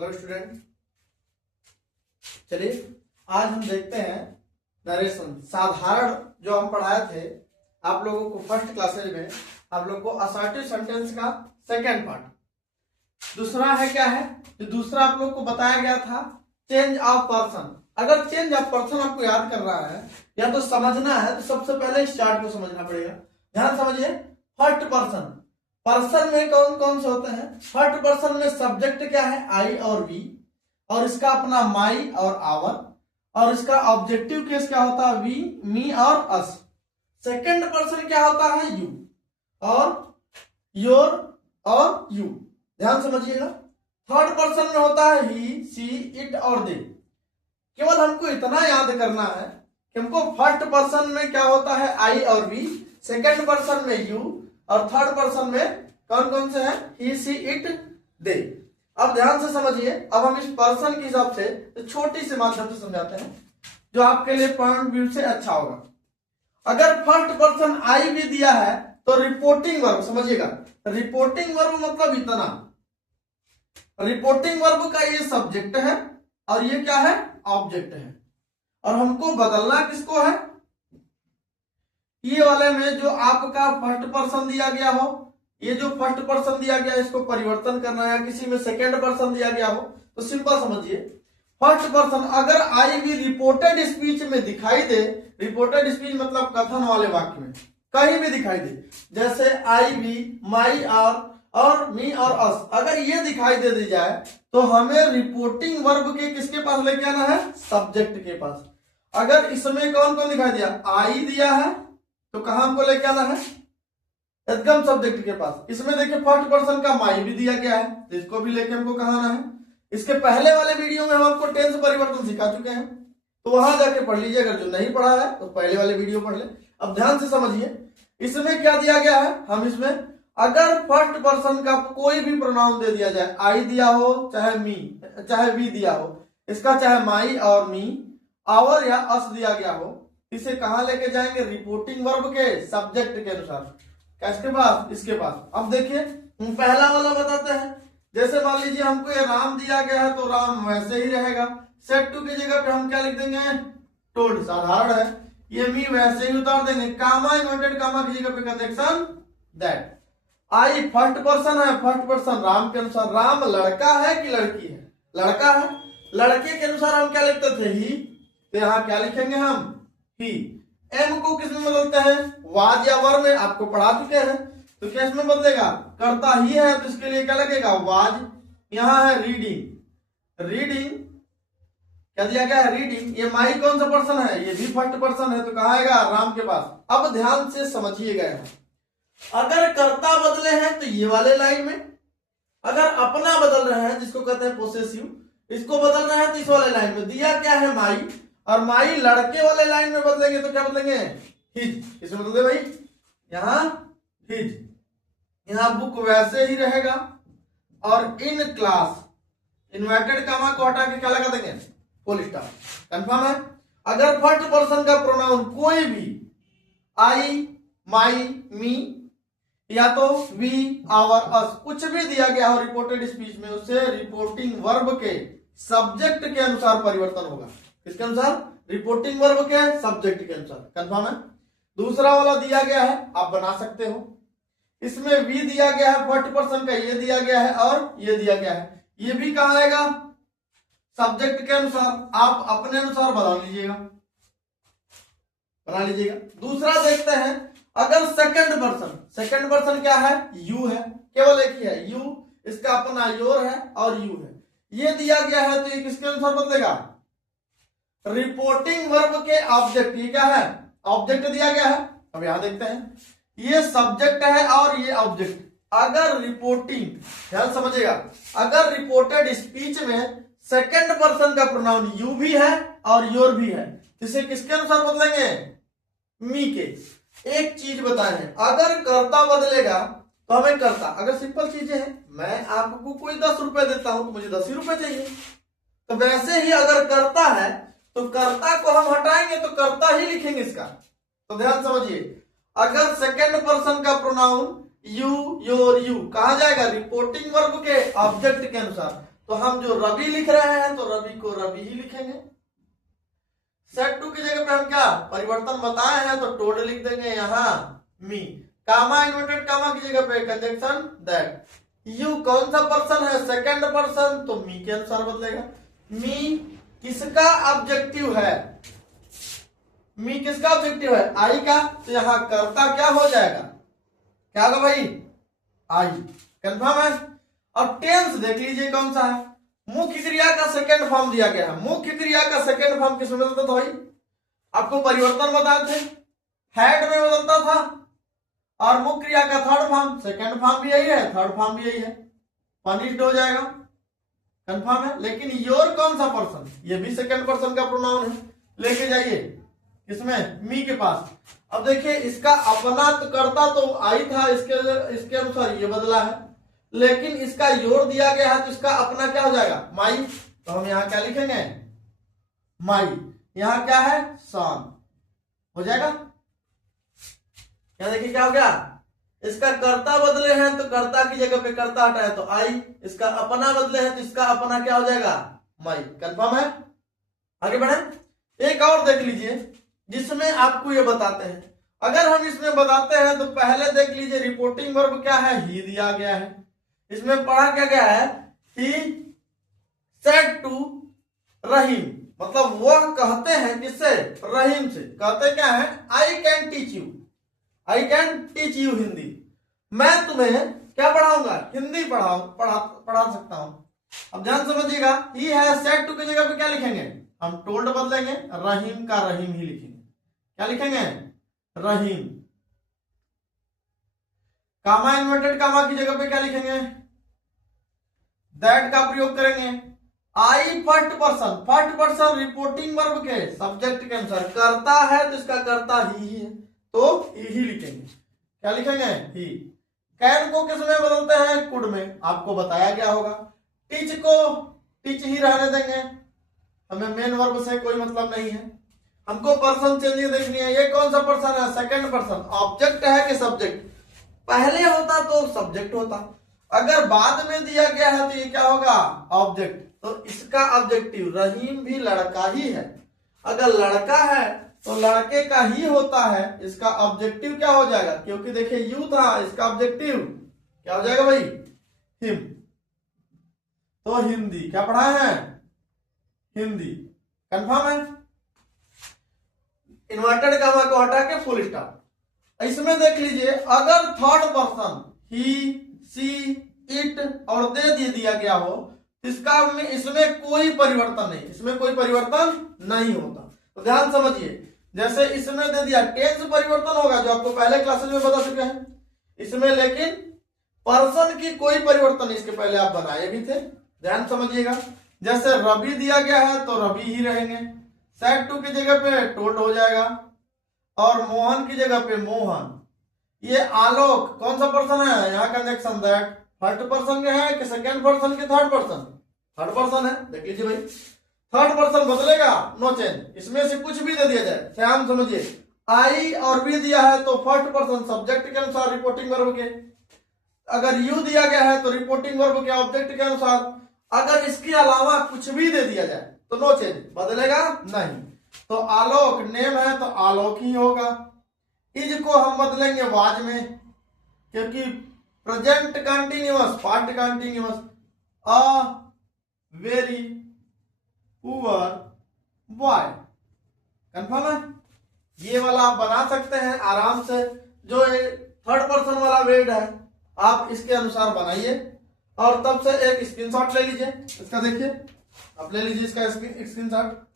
Hello student, चलिए आज हम देखते हैं नरेशन साधारण जो हम पढ़ाए थे आप लोगों को फर्स्ट क्लासेज में। आप लोगों को असर्टिव सेंटेंस का सेकंड पार्ट दूसरा है। क्या है जो दूसरा आप लोगों को बताया गया था, चेंज ऑफ पर्सन। अगर चेंज ऑफ पर्सन आपको याद कर रहा है या तो समझना है तो सबसे पहले स्टार्ट को समझना पड़ेगा। ध्यान समझिए, फर्स्ट पर्सन, पर्सन में कौन कौन से होते हैं। फर्स्ट पर्सन में सब्जेक्ट क्या है, आई और वी, और इसका अपना माई और आवर, और इसका ऑब्जेक्टिव केस क्या होता है, वी, मी और अस। सेकंड पर्सन क्या होता है, यू और योर और यू। ध्यान समझिएगा। थर्ड पर्सन में होता है ही, सी, इट और दे। केवल हमको इतना याद करना है कि हमको फर्स्ट पर्सन में क्या होता है, आई और वी, सेकंड पर्सन में यू, और थर्ड पर्सन में कौन कौन से हैं, ही, सी, इट, दे। अब ध्यान से समझिए। अब हम इस पर्सन के हिसाब से तो छोटी सी माध्यम से समझाते हैं जो आपके लिए पॉइंट व्यू से अच्छा होगा। अगर फर्स्ट पर्सन आई भी दिया है तो रिपोर्टिंग वर्ब, समझिएगा, रिपोर्टिंग वर्ब मतलब इतना। रिपोर्टिंग वर्ब का ये सब्जेक्ट है और ये क्या है, ऑब्जेक्ट है। और हमको बदलना किसको है, ये वाले में जो आपका फर्स्ट पर्सन दिया गया हो, ये जो फर्स्ट पर्सन दिया गया इसको परिवर्तन करना है, किसी में सेकंड पर्सन दिया गया हो तो सिंपल समझिए। फर्स्ट पर्सन अगर आई भी रिपोर्टेड स्पीच में दिखाई दे, रिपोर्टेड स्पीच मतलब कथन वाले वाक्य में कहीं भी दिखाई दे, जैसे आई भी, माई और मी और अस, अगर ये दिखाई दे दी जाए तो हमें रिपोर्टिंग वर्ब के किसके पास लेके आना है, सब्जेक्ट के पास। अगर इसमें कौन कौन दिखाई दिया, आई दिया है तो कहां हमको लेके आना है, एकदम सब्जेक्ट के पास। इसमें देखिए फर्स्ट पर्सन का माई भी दिया गया है तो इसको भी लेके हमको कहां आना है। इसके पहले वाले वीडियो में हम आपको टेंस परिवर्तन सिखा चुके हैं तो वहां जाके पढ़ लीजिए। अगर जो नहीं पढ़ा है तो पहले वाले वीडियो पढ़ ले। अब ध्यान से समझिए, इसमें क्या दिया गया है, हम इसमें अगर फर्स्ट पर्सन का कोई भी प्रोनाउन दे दिया जाए, आई दिया हो चाहे मी चाहे वी दिया हो, इसका चाहे माई और मी, आवर या अस दिया गया हो, इसे कहां लेके जाएंगे, रिपोर्टिंग वर्ब के सब्जेक्ट के अनुसार। किसके पास, इसके पास। अब देखिए पहला वाला बताते हैं। जैसे मान लीजिए हमको ये राम दिया गया है तो राम वैसे ही रहेगा। सेट टू की जगह पे हम क्या लिख देंगे, टोल्ड, साधारण है। ये मी वैसे ही उतार देंगे, कामा इन्वर्टेड कामा की जगह पे conjunction that. I first person है, फर्स्ट पर्सन राम के अनुसार। राम लड़का है कि लड़की है, लड़का है। लड़के के अनुसार हम क्या लिखते थे, ही, तो यहाँ क्या लिखेंगे हम, ही। एम को किस में बदलते हैं, वाज या वर में, आपको पढ़ा चुके हैं। तो किस में बदलेगा, करता ही है तो इसके लिए क्या लगेगा, वाज। यहां है रीडिंग, रीडिंग क्या दिया गया है, रीडिंग। ये माई कौन सा पर्सन है, ये भी फर्स्ट पर्सन है तो कहां आएगा, राम के पास। अब ध्यान से समझिएगा, अगर कर्ता बदले हैं तो ये वाले लाइन में, अगर अपना बदल रहे हैं जिसको कहते हैं पोसेसिव, इसको बदल रहे हैं तो इस वाले लाइन में। दिया क्या है, माई, और माई लड़के वाले लाइन में बदलेंगे तो क्या बदलेंगे, हिज। इसमें बदले भाई, यहां हिज, यहां बुक वैसे ही रहेगा। और इन क्लास, इन्वर्टेड कामा को हटा के क्या लगा देंगे, फुल स्टॉप। कंफर्म है। अगर फर्स्ट पर्सन का प्रोनाउन कोई भी, आई, माई, मी, या तो वी, आवर, अस, कुछ भी दिया गया हो रिपोर्टेड स्पीच में, उससे रिपोर्टिंग वर्ब के सब्जेक्ट के अनुसार परिवर्तन होगा। किसके अनुसार, रिपोर्टिंग वर्ब के सब्जेक्ट के अनुसार। कंफर्म है। दूसरा वाला दिया गया है, आप बना सकते हो। इसमें वी दिया गया है फर्स्ट पर्सन का, ये दिया गया है और ये दिया गया है। ये भी कहां आएगा, सब्जेक्ट के अनुसार। आप अपने अनुसार बना लीजिएगा, बना लीजिएगा। दूसरा देखते हैं, अगर सेकंड पर्सन, सेकंड पर्सन क्या है, यू है, केवल एक ही है, यू, इसका अपना योर है और यू है, ये दिया गया है तो ये किसके अनुसार बदलेगा, रिपोर्टिंग वर्ब के ऑब्जेक्ट। ये क्या है, ऑब्जेक्ट दिया गया है। अब यहां देखते हैं, ये सब्जेक्ट है और ये ऑब्जेक्ट। अगर रिपोर्टिंग, ध्यान समझिएगा, अगर रिपोर्टेड स्पीच में सेकंड पर्सन का प्रोनाउन यू भी है और योर भी है, इसे किसके अनुसार बदलेंगे, मी के। एक चीज बताएं, अगर कर्ता बदलेगा तो हमें कर्ता, अगर सिंपल चीजें हैं, मैं आपको कोई 10 रुपए देता हूं तो मुझे 10 ही रुपए चाहिए, तो वैसे ही अगर कर्ता है तो कर्ता को हम हटाएंगे तो कर्ता ही लिखेंगे इसका। तो ध्यान समझिए, अगर सेकंड पर्सन का प्रोनाउन यू, योर, यू कहा जाएगा रिपोर्टिंग वर्ब के ऑब्जेक्ट के अनुसार, तो हम जो रवि लिख रहे हैं तो रवि को रवि ही लिखेंगे। सेट टू की जगह पे हम क्या परिवर्तन बताए हैं तो टोड लिख देंगे यहाँ मी। कामा इन्वर्टेड कामा की जगह पे कंजंक्शन दैट। यू कौन सा पर्सन है सेकंड पर्सन तो मी के अनुसार बदलेगा। मी किसका ऑब्जेक्टिव है, मी किसका ऑब्जेक्टिव है आई का, तो यहाँ कर्ता क्या हो जाएगा, क्या होगा भाई आई। कंफर्म है। और टेंस देख लीजिए कौन सा है, मुख्य क्रिया का सेकंड फॉर्म दिया गया है। मुख्य क्रिया का सेकंड फॉर्म किसमें बदलता था भाई, आपको परिवर्तन बताए थे, हैड में बदलता था। और मुख्य क्रिया का थर्ड फॉर्म सेकंड फॉर्म भी यही है, थर्ड फॉर्म भी यही है, पनिश्ड हो जाएगा। कंफर्म है। लेकिन योर कौन सा पर्सन, ये भी सेकंड पर्सन का प्रोनाउन है, लेके जाइए किसमें मी के पास। अब देखिए इसका अपना तो करता तो आई था, इसके अनुसार ये बदला है, लेकिन इसका योर दिया गया है तो इसका अपना क्या हो जाएगा माई। तो हम यहाँ क्या लिखेंगे माई, यहाँ क्या है सन हो जाएगा। क्या देखिए क्या हो गया, इसका कर्ता बदले हैं तो कर्ता की जगह पे कर्ता हटा है तो आई, इसका अपना बदले हैं तो इसका अपना क्या हो जाएगा माई। कंफर्म है। आगे बढ़े। एक और देख लीजिए जिसमें आपको ये बताते हैं, अगर हम इसमें बताते हैं तो पहले देख लीजिए रिपोर्टिंग वर्ब क्या है ही दिया गया है। इसमें पढ़ा क्या गया है ही सेड टू रहीम, मतलब वह कहते हैं किससे रहीम से, कहते क्या है I can teach you, I can teach you Hindi, मैं तुम्हें क्या पढ़ाऊंगा हिंदी पढ़ा सकता हूं। अब ध्यान समझिएगा ही है सेड टू की जगह पे क्या लिखेंगे हम टोल्ड बदलेंगे, रहीम का रहीम ही लिखेंगे। क्या लिखेंगे रहीम। कामा इन्वर्टेड कामा की जगह पे क्या लिखेंगे दैट का प्रयोग करेंगे। आई फर्स्ट पर्सन रिपोर्टिंग वर्ब के सब्जेक्ट के अनुसार करता है तो इसका करता ही है तो ही लिखेंगे। क्या लिखेंगे ही। कैन को किस में बदलते हैं कुड में, आपको बताया गया होगा। टीच को टीच ही रहने देंगे, हमें मेन वर्ब से कोई मतलब नहीं है, हमको पर्सन चेंजिंग देखनी है। ये कौन सा पर्सन है सेकंड पर्सन, ऑब्जेक्ट है कि सब्जेक्ट, पहले होता तो सब्जेक्ट होता, अगर बाद में दिया गया है तो ये क्या होगा ऑब्जेक्ट। तो इसका ऑब्जेक्टिव रहीम भी लड़का ही है, अगर लड़का है तो लड़के का ही होता है, इसका ऑब्जेक्टिव क्या हो जाएगा, क्योंकि देखिए यू था इसका ऑब्जेक्टिव क्या हो जाएगा भाई हिम। तो हिंदी क्या पढ़ा है हिंदी। कंफर्म है। इन्वर्टेड कामा को हटा के फुल स्टॉप। इसमें देख लीजिए अगर third person he see it और दे दिया गया हो इसमें कोई परिवर्तन नहीं, इसमें कोई परिवर्तन नहीं होता। तो ध्यान समझिए, जैसे इसमें दे दिया टेंस परिवर्तन होगा जो आपको पहले क्लासेस में बता चुके हैं इसमें, लेकिन पर्सन की कोई परिवर्तन नहीं, इसके पहले आप बनाए भी थे। ध्यान समझिएगा, जैसे रवि दिया गया है तो रवि ही रहेंगे, सेट टू की जगह पे टोल्ड हो जाएगा, और मोहन की जगह पे मोहन। ये आलोक कौन सा पर्सन है, यहाँ कंजक्शन दैट फर्स्ट पर्सन के है कि सेकंड पर्सन के थर्ड पर्सन, थर्ड पर्सन है। देख लीजिए भाई थर्ड पर्सन बदलेगा नो चेंज, इसमें से कुछ भी दे दिया जाए। ध्यान समझिए आई और बी दिया है तो फर्स्ट पर्सन सब्जेक्ट के अनुसार रिपोर्टिंग वर्ब के, अगर यू दिया गया है तो रिपोर्टिंग वर्ब के ऑब्जेक्ट के अनुसार, अगर इसके अलावा कुछ भी दे दिया जाए तो नो चेंज, बदलेगा नहीं। तो आलोक नेम है तो आलोक ही होगा। इज को हम बदलेंगे वाज में, क्योंकि present continuous past continuous a very poor boy. Confirm है। ये वाला आप बना सकते हैं आराम से, जो थर्ड पर्सन वाला वर्ड है आप इसके अनुसार बनाइए, और तब से एक स्क्रीनशॉट ले लीजिए इसका। देखिए आप ले लीजिए इसका स्क्रीनशॉट।